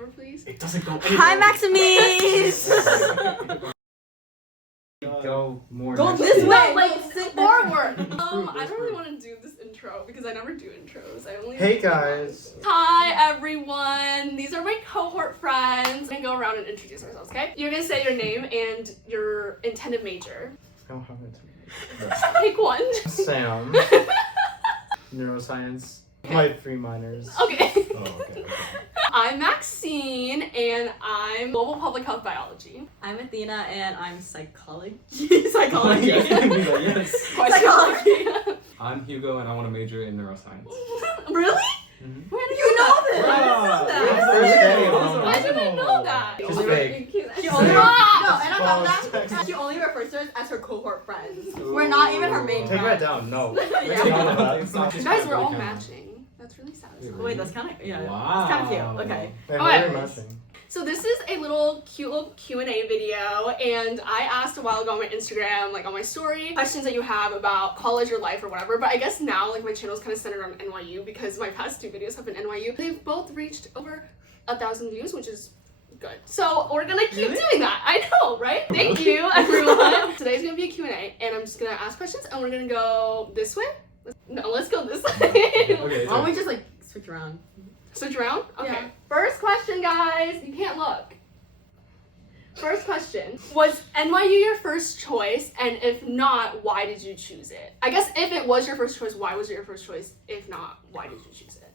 over, please? It doesn't go Hi, Maximies! Go more. Go next this to- way. Like, sit forward. I Let's don't really prove. want to do this intro because I never do intros. I only Hey do guys. one. Hi everyone. These are my cohort friends. We're gonna go around and introduce ourselves, okay? You're gonna say your name and your intended major. I don't have it. Pick one. Sam. Neuroscience. My 3 minors. Okay. Oh, okay. I'm Maxine and I'm global public health biology. I'm Athena and I'm psychology. Yes. Psychology. I'm Hugo and I want to major in neuroscience. Really? Mm-hmm. Where did You know this! Wow. I First know day. that. Why did I know that? She's Only fake. She She only only, Stop! no, and on top of False. that, she only refers to us as her cohort friends. Ooh. We're not even her main Take friends. that down. No. Yeah. Take that down. You guys were all matching. That's really satisfying. Wait, that's kind of, yeah. Wow. That's kind of cute. Okay. They're Okay. very matching. So this is a cute little Q&A video, and I asked a while ago on my Instagram, like on my story, questions that you have about college or life or whatever, but I guess now like my channel is kind of centered on NYU because my past 2 videos have been NYU. They've both reached over 1,000 views, which is good. So we're gonna keep doing that. I know, right? Thank you, everyone. Today's gonna be a Q&A, and I'm just gonna ask questions, and we're gonna go this way. Let's go this way. Okay. Why don't we just like switch around? Switch around? Okay. Yeah. First question, guys. You can't look. First question. Was NYU your first choice? And if not, why did you choose it? I guess if it was your first choice, why was it your first choice? If not, why did you choose it?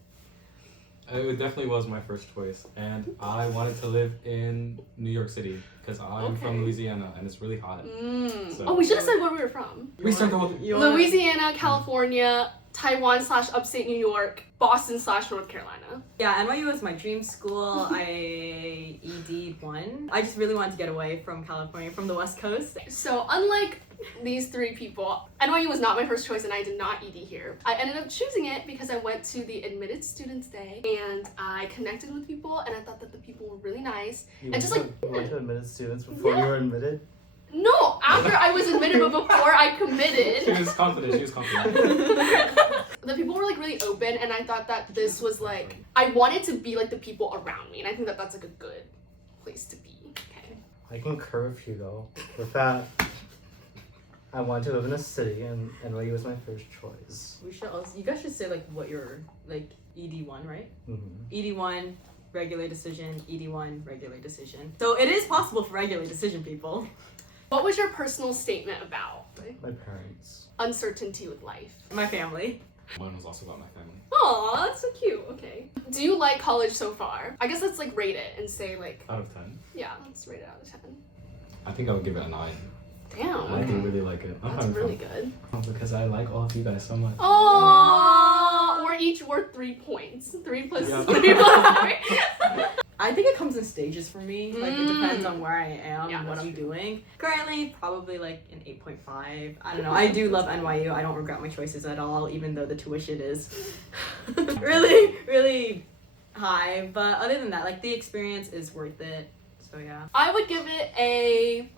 It definitely was my first choice, and I wanted to live in New York City because I'm Okay. from Louisiana and it's really hot. So- Oh, we should have said where we were from. We start the whole thing. You wanna- Louisiana, California, Taiwan / upstate New York, Boston / North Carolina. Yeah, NYU was my dream school. I ED'd one. I just really wanted to get away from California, from the West Coast. So unlike these 3 people, NYU was not my first choice and I did not ED here. I ended up choosing it because I went to the Admitted Students Day and I connected with people and I thought that the people were really nice. You And just went to admitted students before Yeah. you were admitted? No, after I was admitted but before I She committed. was confident. The people were like really open and I thought that this was like, I wanted to be like the people around me and I think that that's like a good place to be. Okay. I concur with Hugo with that. I wanted to live in a city and NYU was my first choice. We should also, you guys should say like what your like ED1, right? Mm-hmm. ED1, regular decision, ED1, regular decision. So it is possible for regular decision, people. What was your personal statement about My parents. uncertainty with life? My family. Mine was also about my family. Aw, that's so cute. Okay. Do you like college so far? I guess let's like rate it and say like, Out of 10, yeah, let's rate it out of 10. I think I would give it a 9. Damn. I do really like it. I'm That's having really fun. good. Because I like all of you guys so much. Oh, we're each worth 3 points. 3 plus Yeah. 3 plus 3. I think it comes in stages for me. Like it depends on where I am Yeah, and what that's I'm doing. Currently, probably like an 8.5. I don't know. I do love NYU. I don't regret my choices at all, even though the tuition is really, really high. But other than that, like the experience is worth it. So yeah. I would give it an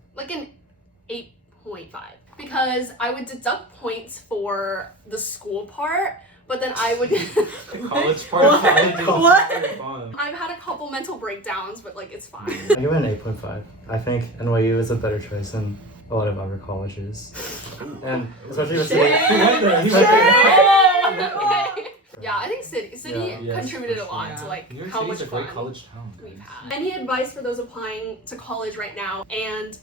8.5 because I would deduct points for the school part, but then I would. The college part of college is What? very fun. I've had a couple mental breakdowns, but like it's fine. I give it an 8.5. I think NYU is a better choice than a lot of other colleges. And especially with city. Okay. Yeah, I think city Yeah. Yes, contributed a for lot sure. to like New York how much City's a great fun college town. we've guys. had. Any advice for those applying to college right now? And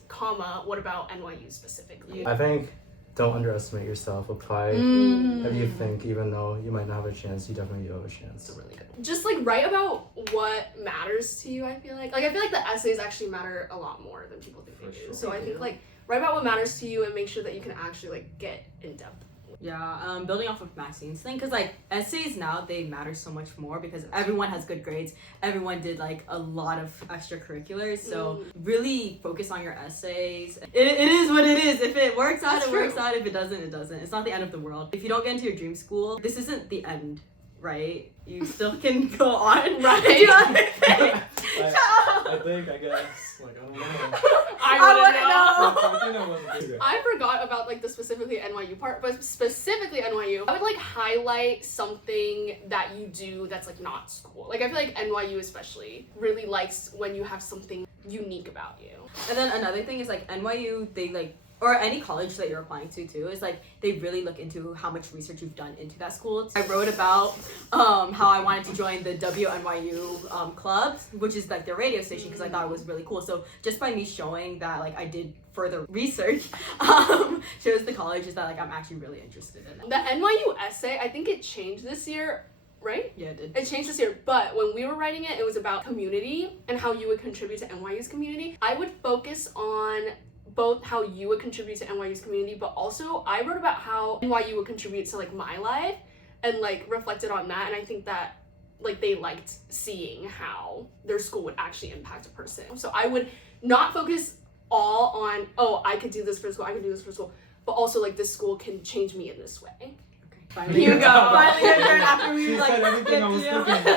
what about NYU specifically? I think don't underestimate yourself. Apply Mm. if you think, even though you might not have a chance, you definitely do have a chance. That's really good. Just like write about what matters to you. I feel like I feel like the essays actually matter a lot more than people think For they do. sure. So I They think do. like write about what matters to you and make sure that you can actually like get in depth. Yeah, building off of Maxine's thing, because like essays now, they matter so much more because everyone has good grades. Everyone did like a lot of extracurriculars. So really focus on your essays. It is what it is. If it works out, That's it works true. out. If it doesn't, it doesn't. It's not the end of the world. If you don't get into your dream school, this isn't the end, right? You still can go on, Right. Do you know what I mean? I think, I guess, like, I don't know. I I wouldn't wouldn't know. I think that wasn't good. I forgot about about like the specifically NYU part, but specifically NYU, I would like highlight something that you do that's like not school. Like I feel like NYU especially really likes when you have something unique about you. And then another thing is like NYU, they like, or any college that you're applying to too, is like they really look into how much research you've done into that school. I wrote about how I wanted to join the WNYU club, which is like their radio station, because I thought it was really cool. So just by me showing that like I did further research shows the colleges that like I'm actually really interested in it. The NYU essay, I think it changed this year, right? Yeah, it did. It changed this year, but when we were writing it, it was about community and how you would contribute to NYU's community. I would focus on both how you would contribute to NYU's community, but also I wrote about how NYU would contribute to like my life and like reflected on that. And I think that like they liked seeing how their school would actually impact a person. So I would not focus all on, oh, I could do this for school, I could do this for school, but also like this school can change me in this way. Finally, Here you go. Finally, your turn after we She like said everything I was thinking.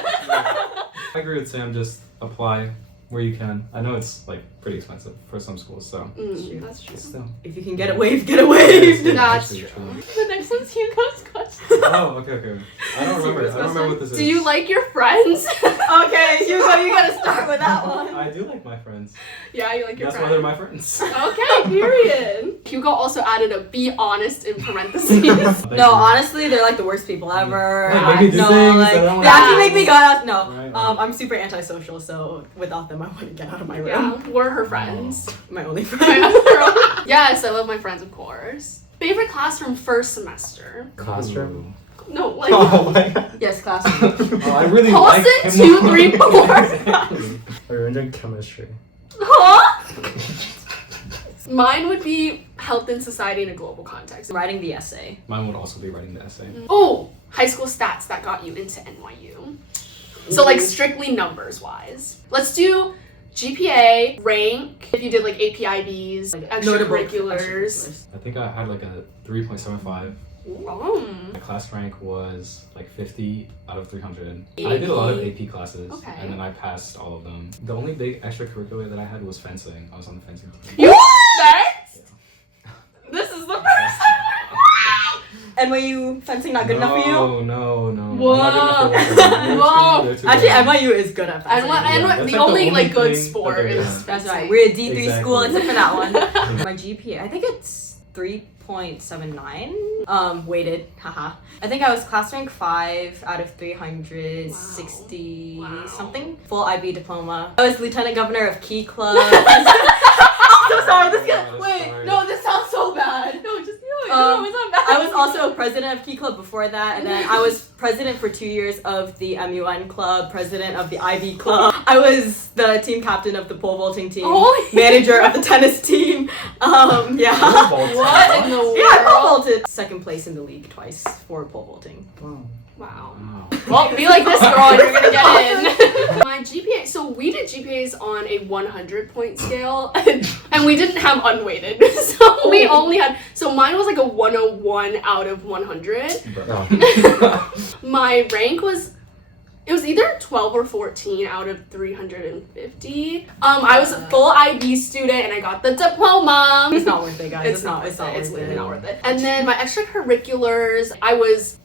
I agree with Sam. Just apply where you can. I know it's like pretty expensive for some schools, so That's true. still. If you can get it waived, get it waived. That's Actually, true. The next one's Hugo's question. Oh, okay. I don't remember what this is. Do you like your friends? Okay, Hugo, you gotta start with that one. I do like my friends. Yeah, you like your That's why friends. they're my friends. Okay, period. Hugo also added a be honest in parentheses. Thank No, you. honestly, they're like the worst people ever. They make me do No, things like, that I don't they actually like. make me go out. No, Right. I'm super antisocial, so without them, I wouldn't get out of my room. Yeah, we're her friends. My only My friend. other- yes, I love my friends, of course. Favorite class from first semester? Classroom. No, like Oh my god. Yes, classroom. Oh, I really Paulson, like 2, 3, 4. We were doing chemistry. Huh? Mine would be health and society in a global context. Writing the essay. Mine would also be writing the essay. Oh, high school stats that got you into NYU. So like strictly numbers wise. Let's do GPA, rank, if you did like APIBs, like extracurriculars. I think I had like a 3.75. Oh. My class rank was like 50 out of 300. I AP. did a lot of AP classes, Okay. and then I passed all of them. The only big extracurricular that I had was fencing. I was on the fencing team. You next? This is the first time. NYU fencing not good enough for you? No. Whoa. Not good enough for me. Whoa. They're too Actually, good. NYU is good at fencing. And that's the like the only like only good thing sport that they're is good at. That's right. fencing. We're a D3 Exactly. school except for that one. My GPA, I think it's 3.79. Weighted, haha. I think I was class rank 5 out of 360 Wow. something. Full IB diploma. I was lieutenant governor of Key Club. I'm so sorry. This guy. God, Wait, sorry. no, this sounds so bad. No, just do it. Um, No, it's not bad. I was also president of Key Club before that, and then I was president for 2 years of the MUN Club, president of the IB Club. I was the team captain of the pole vaulting team, Holy manager of the tennis team. Yeah. What in the world? Yeah, I pole vaulted. Second place in the league twice for pole vaulting. Wow. Wow. Wow. Well, be like this girl and you're gonna get in. My GPA, so we did GPAs on a 100-point scale, and we didn't have unweighted. So we only had, so mine was like a 101 out of 100. Oh. My rank was, it was either 12 or 14 out of 350. I was a full IB student and I got the diploma. It's not worth it, guys. It's not worth it. It's literally not worth it. And then my extracurriculars, I was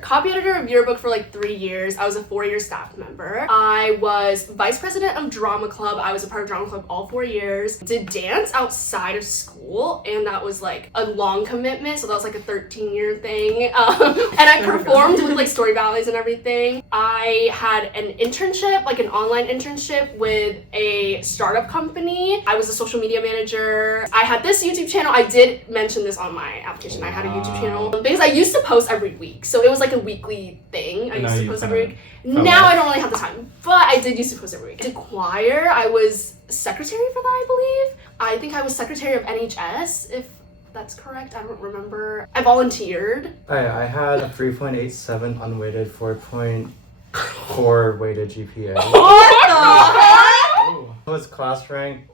copy editor of yearbook for like 3 years. I was a 4-year staff member. I was vice president of drama club. I was a part of drama club all 4 years. Did dance outside of school, and that was like a long commitment. So that was like a 13-year thing. And I performed with like story ballets and everything. I had an internship, like an online internship with a startup company. I was a social media manager. I had this YouTube channel. I did mention this on my application. I had a YouTube channel because I used to post every week. So it was like a weekly thing. I And used now to you post kinda every week. fell Now off. I don't really have the time, but I did used to post every week. To choir, I was secretary for that, I believe. I think I was secretary of NHS, if that's correct. I don't remember. I volunteered. I had a 3.87 unweighted, 4.4 weighted GPA. What the Oh. I was class rank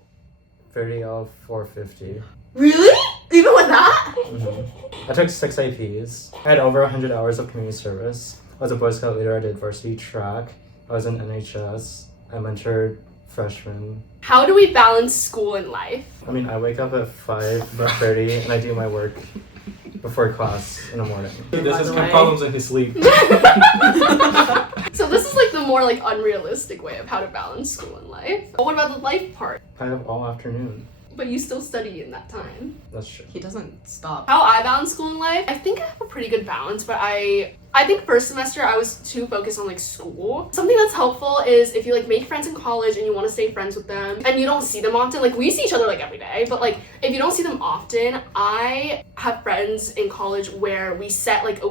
30 out of 450. Really? Even with that? I took 6 APs. I had over 100 hours of community service. I was a Boy Scout leader. I did varsity track. I was in NHS. I mentored freshman. How do we balance school and life? I mean, I wake up at 5:30 and I do my work before class in the morning. This By is the my way- problems in his sleep. So this is like the more like unrealistic way of how to balance school and life. But what about the life part? I have all afternoon. But you still study in that time. That's true. He doesn't stop. How I balance school and life, I think I have a pretty good balance, but I think first semester I was too focused on like school. Something that's helpful is if you like make friends in college and you want to stay friends with them and you don't see them often, like we see each other like every day, but like if you don't see them often, I have friends in college where we set like a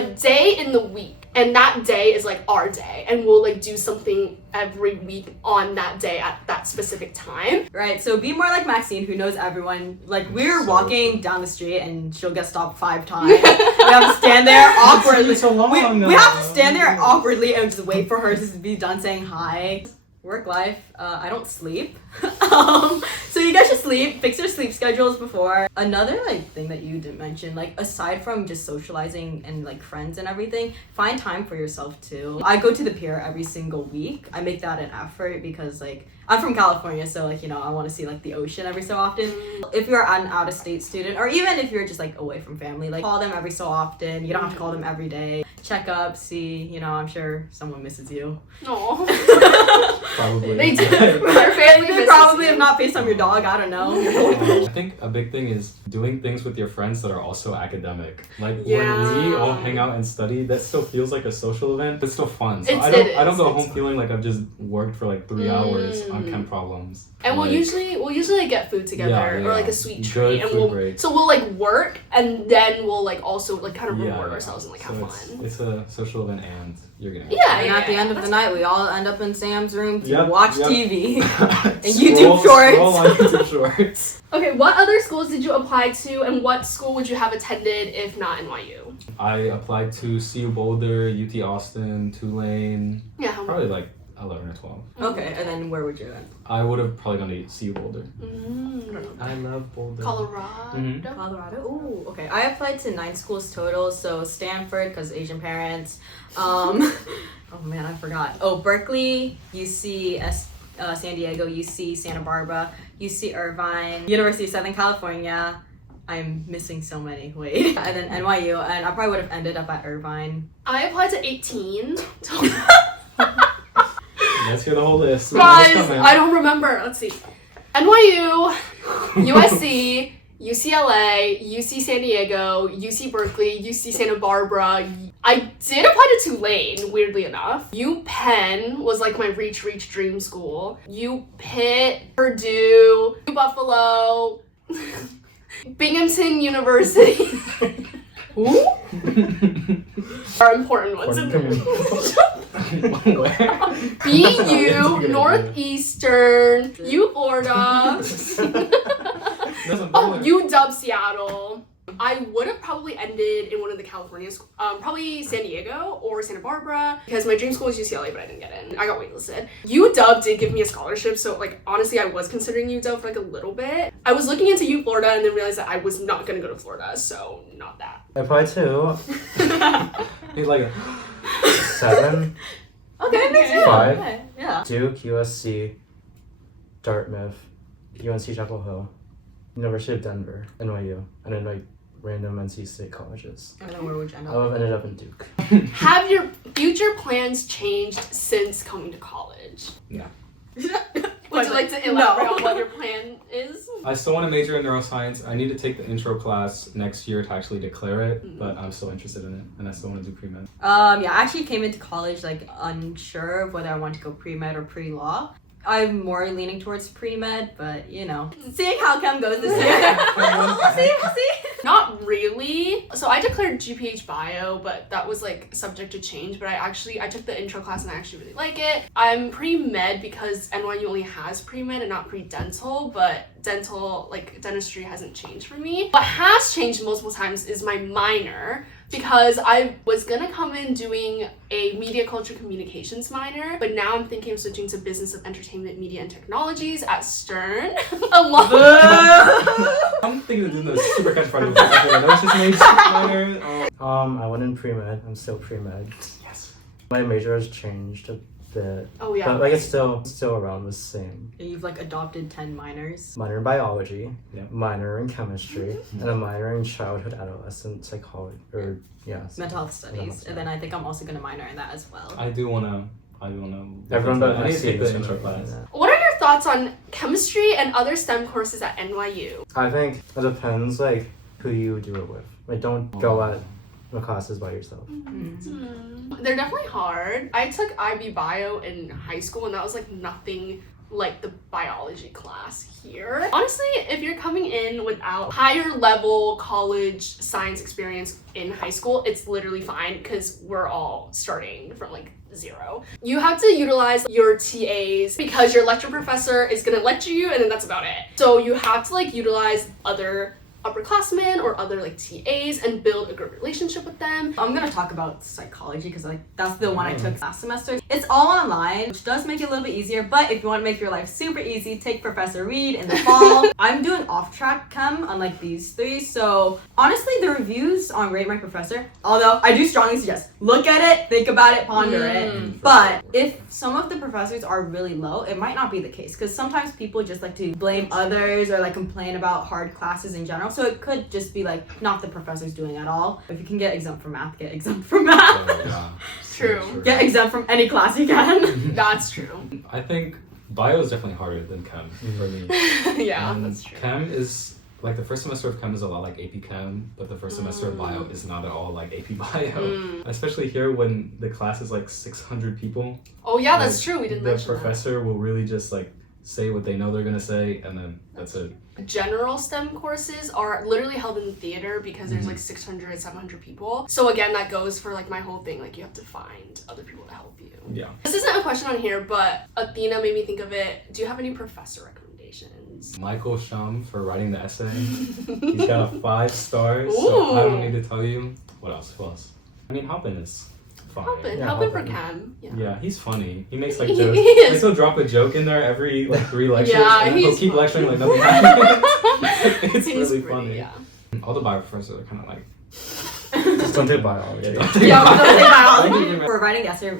day in the week. And that day is like our day, and we'll like do something every week on that day at that specific time. Right, so be more like Maxine, who knows everyone. Like, we're So walking down the street and she'll get stopped 5 times. We have to stand there awkwardly. So long, We have to stand there awkwardly and just wait for her to be done saying hi. Work life, I don't sleep. So you guys should sleep, fix your sleep schedules before. Another like thing that you didn't mention, like aside from just socializing and like friends and everything, find time for yourself too. I go to the pier every single week. I make that an effort because like I'm from California, so like, you know, I want to see like the ocean every so often. If you're an out-of-state student, or even if you're just like away from family, like call them every so often. You don't have to call them every day. Check up, see, you know, I'm sure someone misses you. No. Probably. They do. Their family They misses probably you. have not FaceTime your dog, I don't know. I think a big thing is doing things with your friends that are also academic. Like Yeah. when we all hang out and study, that still feels like a social event. It's still fun. So It I don't is. go home It's feeling like I've just worked for like 3 hours on Mm. chem problems. And we'll Like, usually like get food together Yeah, or like yeah. a sweet Good treat, and food break. we'll like work and then we'll like also like kind of reward yeah. ourselves and like So have it's, fun. it's a social event and you're gonna Yeah, And at the end of the night, we all end up in Sam's room to Yep, watch yep. TV. and YouTube Shorts. Scroll on YouTube Shorts. Okay, what other schools did you apply to, and what school would you have attended if not NYU? I applied to CU Boulder, UT Austin, Tulane, Yeah, how probably like 11 or 12. Okay, and then where would you end? I would have probably gone to CU Boulder. Mm. I love Boulder. Colorado. Mhm. Colorado? Ooh, okay. I applied to 9 schools total, so Stanford, because Asian parents. Oh man, I forgot. Oh, Berkeley, UC San Diego, UC Santa Barbara, UC Irvine, University of Southern California. I'm missing so many. Wait. And then NYU, and I probably would have ended up at Irvine. I applied to 18. Let's hear the whole list. Guys, Let's come in. I don't remember. Let's see. NYU, USC, UCLA, UC San Diego, UC Berkeley, UC Santa Barbara. I did apply to Tulane, weirdly enough. UPenn was like my reach dream school. UPitt, Purdue, Buffalo, Binghamton University. Who? Are important ones in there. Where? BU, Northeastern, U Florida. Oh, UW Seattle. I would have probably ended in one of the California schools, probably San Diego or Santa Barbara, because my dream school was UCLA, but I didn't get in. I got waitlisted. UW did give me a scholarship, so like honestly, I was considering UW for like a little bit. I was looking into U Florida and then realized that I was not gonna go to Florida, so not that. I applied to He's like, 7, Okay, makes sense. 5. Okay, yeah. Duke, USC, Dartmouth, UNC Chapel Hill, University of Denver, NYU, and then like random NC State colleges. And then where would you end I up? would have ended up in Duke. Have your future plans changed since coming to college? No. Would you like to elaborate on what your plan is? I still want to major in neuroscience. I need to take the intro class next year to actually declare it, but I'm still interested in it, and I still want to do pre-med. Yeah, I actually came into college like unsure of whether I want to go pre-med or pre-law. I'm more leaning towards pre-med, but you know, seeing how chem goes this year. we'll see. Not really. So I declared GPH bio, but that was like subject to change. But I took the intro class and I actually really like it. I'm pre-med because NYU only has pre-med and not pre-dental, but dental, like dentistry hasn't changed for me. What has changed multiple times is my minor, because I was gonna come in doing a media culture communications minor, but now I'm thinking of switching to business of entertainment, media, and technologies at Stern. I'm thinking of doing the super catch part of the notice major minor. I went in pre-med. I'm still pre-med. Yes. My major has changed a bit. Oh yeah. But like it's still around the same. And you've like adopted 10 minors. Minor in biology, Yeah. minor in chemistry, and a minor in childhood adolescent psychology or Mental health studies. And then I think I'm also gonna minor in that as well. I do wanna. Everyone but I need to take the Maxine intro is class. that. What are your thoughts on chemistry and other STEM courses at NYU? I think it depends like who you do it with. Like don't go at the classes by yourself. They're definitely hard. I took IB Bio in high school and that was like nothing like the biology class here. Honestly, if you're coming in without higher level college science experience in high school, it's literally fine because we're all starting from like zero. You have to utilize your TAs because your lecture professor is gonna lecture you and then that's about it. So you have to like utilize other upperclassmen or other like TAs and build a good relationship with them. I'm gonna talk about psychology because like that's the one I took last semester. It's all online, which does make it a little bit easier, but if you want to make your life super easy, take Professor Reed in the fall. I'm doing off-track chem on like these three, so honestly the reviews on Rate My Professor, although I do strongly suggest look at it, think about it, ponder it, but if some of the professors are really low, it might not be the case because sometimes people just like to blame others or like complain about hard classes in general. So it could just be like not the professor's doing at all. If you can get exempt from math, get exempt from math. Oh, yeah. True. Get exempt from any class you can. That's true. I think bio is definitely harder than chem for me. Yeah, that's true. Chem is like the first semester of chem is a lot like AP Chem, but the first semester of bio is not at all like AP Bio. Especially here when the class is like 600 people. Oh yeah, that's Like, true. We didn't the mention professor will really just like say what they know they're gonna say, and then that's it. that. General STEM courses are literally held in the theater because there's like 600, 700 people. So again, that goes for like my whole thing. Like you have to find other people to help you. Yeah. This isn't a question on here, but Athena made me think of it. Do you have any professor recommendations? Michael Shum for writing the essay. He's got 5 stars, so I don't need to tell you. What else? Who else? I mean, Hopin is fine. Hopin Yeah, for Hopin. Chem. Yeah. Yeah, he's funny. He makes like He jokes. is. Like he'll drop a joke in there every like 3 lectures, Yeah, and then he'll he's keep funny. lecturing like nothing happened. It's He's really pretty, funny. yeah. All the bio professors are kind of like. Just don't do biology. Yeah, I'm gonna say biology. For writing the essay,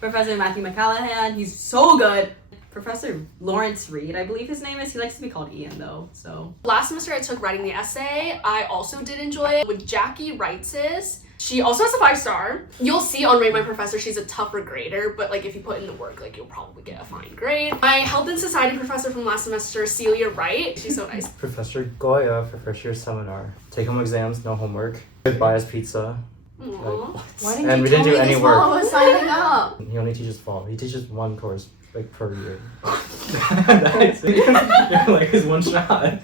Professor Matthew McCallahan, he's so good. Professor Lawrence Reed, I believe his name is. He likes to be called Ian though, so. Last semester I took writing the essay. I also did enjoy it. With Jackie Wrightsis, she also has a 5-star. You'll see on Rate My Professor, she's a tougher grader, but like if you put in the work, like you'll probably get a fine grade. My health and society professor from last semester, Celia Wright, she's so nice. Professor Goya for first year seminar. Take home exams, no homework. Buy us pizza. Aww. Why And we didn't do any work. while I was signing up? He only teaches fall. He teaches one course like per year. That's it. Yeah, like his one shot.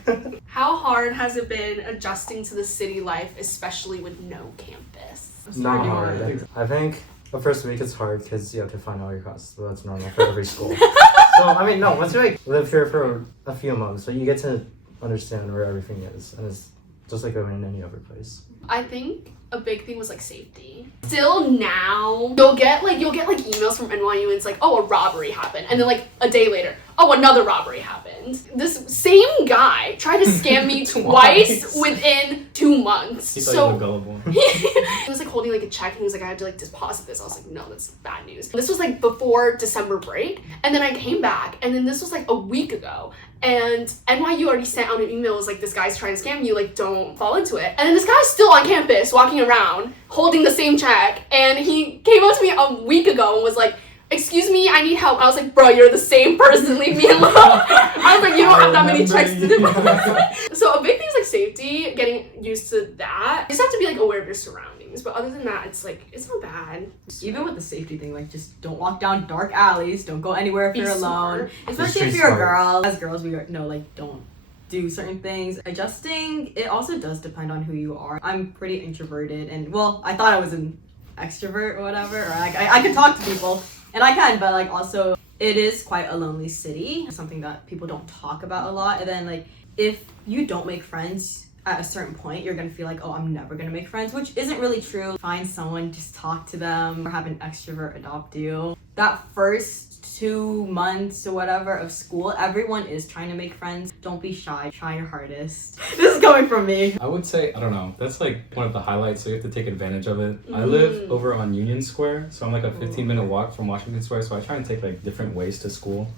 How hard has it been adjusting to the city life, especially with no campus? Not pretty hard. I think the first week it's hard because you have to find all your classes, but that's normal for every school. So I mean, no, once you like live here for a few months, so you get to understand where everything is, and it's just like going in any other place. I think a big thing was like safety. Still now, you'll get like emails from NYU and it's like, oh, a robbery happened. And then like a day later, oh, another robbery happened. This same guy tried to scam me twice within 2 months. He thought So you were gullible. he was like holding like a check and he was like, I had to like deposit this. I was like, no, that's bad news. This was like before December break. And then I came back and then this was like a week ago. And NYU already sent out an email, was like, this guy's trying to scam you, like, don't fall into it. And then this guy's still on campus, walking around, holding the same check. And he came up to me a week ago and was like, excuse me, I need help. I was like, bro, you're the same person, leave me alone. I was like, you don't have that many checks to deposit. So a big thing is like safety, getting used to that. You just have to be like aware of your surroundings. But other than that, it's like, it's not bad. Even with the safety thing, like just don't walk down dark alleys, don't go anywhere if Be you're smart. alone. Especially if Be you're a smart. girl. As girls, we know like don't do certain things. Adjusting, it also does depend on who you are. I'm pretty introverted and well, I thought I was an extrovert or whatever, or I could talk to people. And I can, but like also it is quite a lonely city. Something that people don't talk about a lot. And then like if you don't make friends, at a certain point you're gonna feel like, oh, I'm never gonna make friends, which isn't really true. Find someone, just talk to them, or have an extrovert adopt you. That first 2 months or whatever of school, everyone is trying to make friends. Don't be shy. Try your hardest. This is coming from me. I would say, I don't know, that's like one of the highlights, so you have to take advantage of it. I live over on Union Square, so I'm like a 15-minute walk from Washington Square, so I try and take like different ways to school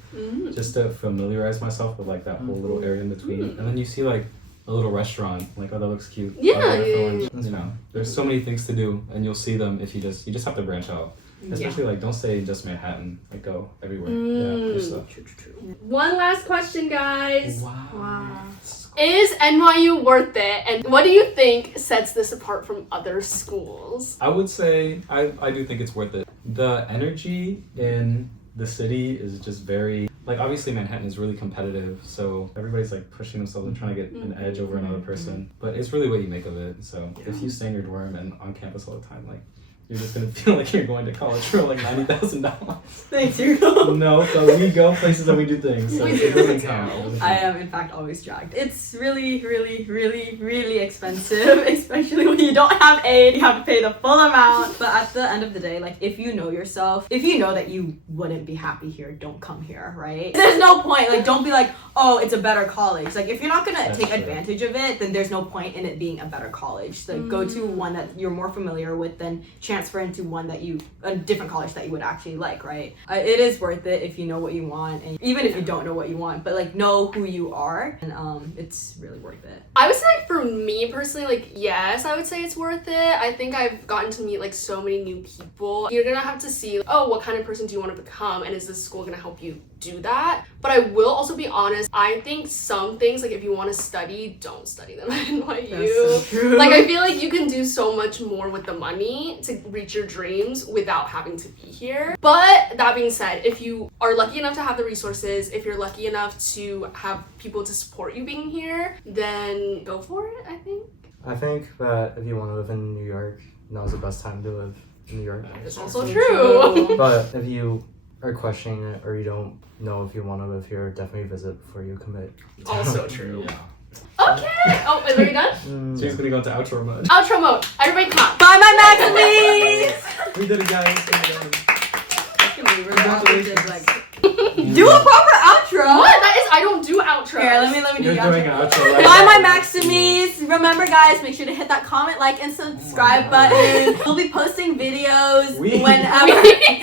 just to familiarize myself with like that whole little area in between. And then you see like a little restaurant, like, oh, that looks cute. Yeah, I'll go there for yeah, lunch. You know, there's so many things to do, and you'll see them if you just have to branch out. Especially like, don't stay in just Manhattan, like go everywhere. Yeah, stuff. True. One last question, guys. Wow. Is NYU worth it? And what do you think sets this apart from other schools? I would say I do think it's worth it. The energy in the city is just very, like, obviously Manhattan is really competitive, so everybody's like pushing themselves and trying to get an edge over another person. But it's really what you make of it. So if you stay in your dorm and on campus all the time, like, you're just gonna feel like you're going to college for like $90,000. Thanks, you. No, but we go places and we do things. So We it do. doesn't count. It doesn't I count. am in fact always dragged. It's really, really, really, really expensive, especially when you don't have aid. You have to pay the full amount. But at the end of the day, like, if you know yourself, if you know that you wouldn't be happy here, don't come here, right? There's no point. Like, don't be like, oh, it's a better college. Like, if you're not gonna That's take true. advantage of it, then there's no point in it being a better college. Like, go to one that you're more familiar with, then transfer into one that a different college that you would actually like, right? It is worth it if you know what you want, and even if you don't know what you want, but like know who you are, and it's really worth it. I would say for me personally, like, yes, I would say it's worth it. I think I've gotten to meet like so many new people. You're gonna have to see, oh, what kind of person do you want to become, and is this school gonna help you do that? But I will also be honest, I think some things, like, if you want to study, don't study them at NYU. That's so true. Like, I feel like you can do so much more with the money to reach your dreams without having to be here. But that being said, if you are lucky enough to have the resources, if you're lucky enough to have people to support you being here, then go for it, I think. I think that if you want to live in New York, now's the best time to live in New York. It's also true. But if you are questioning it or you don't know if you want to live here, definitely visit before you commit. Also true. Yeah. Okay. Oh, is we done? So he's gonna go into outro mode. Outro mode. Everybody come on. Buy my Maximies! We did it, guys. Do a proper outro. What? That is, I don't do outros. Here, let me do You're the doing outro. an outro right Buy now. my Maximies. Remember, guys, make sure to hit that comment, like, and subscribe button. We'll be posting videos whenever.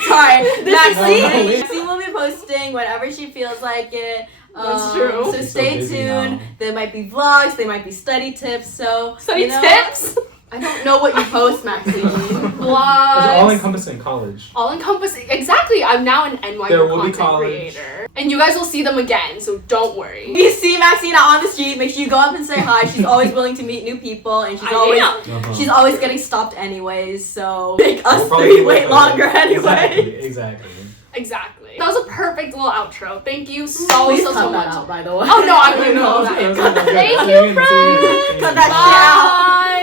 Sorry, Maxine will be posting whenever she feels like it. That's true. So She's so stay busy tuned. now. There might be vlogs. There might be study tips. So Study you know, tips? I don't know what you post, Maxine. It's Vlogs. all encompassing college. All encompassing. Exactly. I'm now an NYU There will be content college. creator. And you guys will see them again, so don't worry. If you see Maxine out on the street, make sure you go up and say hi. She's always willing to meet new people, and she's I am. always getting stopped anyways. So make us We'll probably three be wait like- longer anyway. Exactly. Exactly. That was a perfect little outro. Thank you so Please so cut that much. out, by the way. Oh no, I'm gonna No, know it was that. good. Thank Cut you, friends. Cut that shit out. Bye.